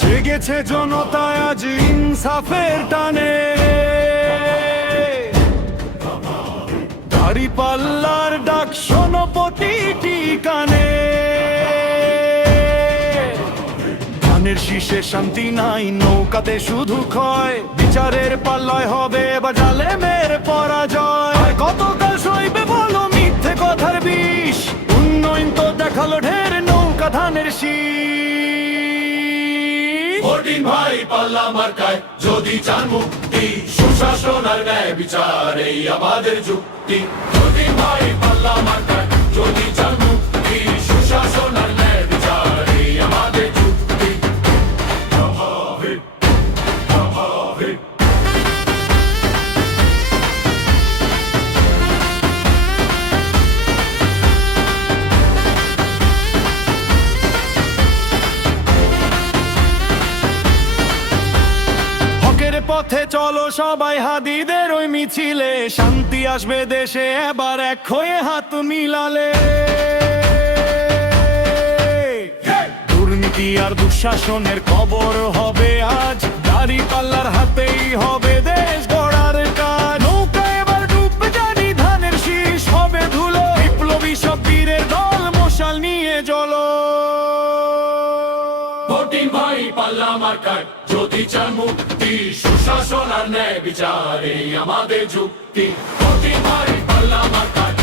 জেগেছে জনতা আজ ইনসাফের টানে, দাঁড়িপাল্লার ডাক শোনো প্রতিটি কানে। ধানের শীষে শান্তি নাই, নৌকাতে শুধু ক্ষয়, বিচারের পাল্লায় হবে বা জালেমের পরাজয়। আর কতকাল সইবে বলো মিথ্যে কথার বিষ, উন্নয়ন তো দেখালো ঢের নৌকা ধানের শীষ। ভোটিং ভাই পাল্লা মার্কায় যদি চান মুক্তি, সুশাসন আর ন্যায় বিচার এই আমাদের যুক্তি। ভোটিং ভাই পাল্লা মার্কায় যদি চান মুক্তি, সুশাসন আর ন্যায় বিচার এই আমাদের যুক্তি। পথে চলো সবাই হাদিদের ওই মিছিলে, শান্তি আসবে দেশে এবার এক হয়ে হাত মিলালে। দুর্নীতি আর দুঃশাসনের কবর হবে আজ, দাঁড়িপাল্লার হাতেই হবে দেশ গড়ার কাজ। নৌকা এবার ডুববে জানি ধানের শীষ হবে ধুলো, বিপ্লবী সব বীরের দল মশাল নিয়ে চলো। ভোটিং ভাই পাল্লা মার্কায় যদি চান মুক্তি, সুশাসন আর ন্যায় বিচার এই আমাদের যুক্তি। ভোটিং ভাই পাল্লা মার্কায়